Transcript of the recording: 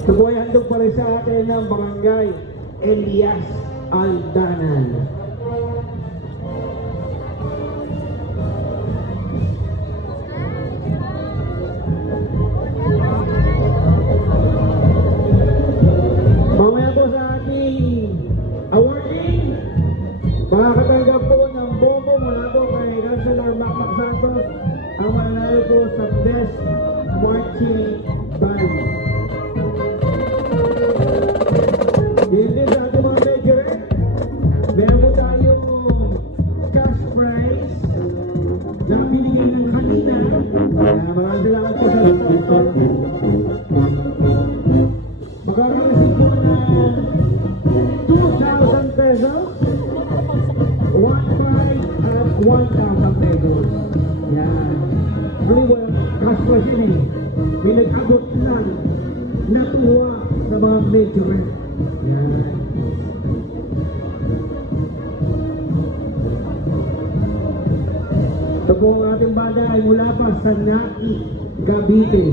Ito po ay handog pa rin sa atin ng Barangay Elias Aldanan. Mamaya po sa ating awarding, makakatanggap po ng bombo mula po kay Councilor Macmac Santos ang mananalo po sa Best Marching Band. Hindi sa ating mga major, meron po tayong cash prize na binigay ng kanina. Maraming salamat po sa sponsor. Makakareceive po ng 2,000 pesos, 1,500 at 1,000 pesos. Yan. Really well, cash prize yun eh. May nag-abot lang natuwa sa mga major. Yan. Ito po ang ating banda ay mula pa sa Nai, Cavite.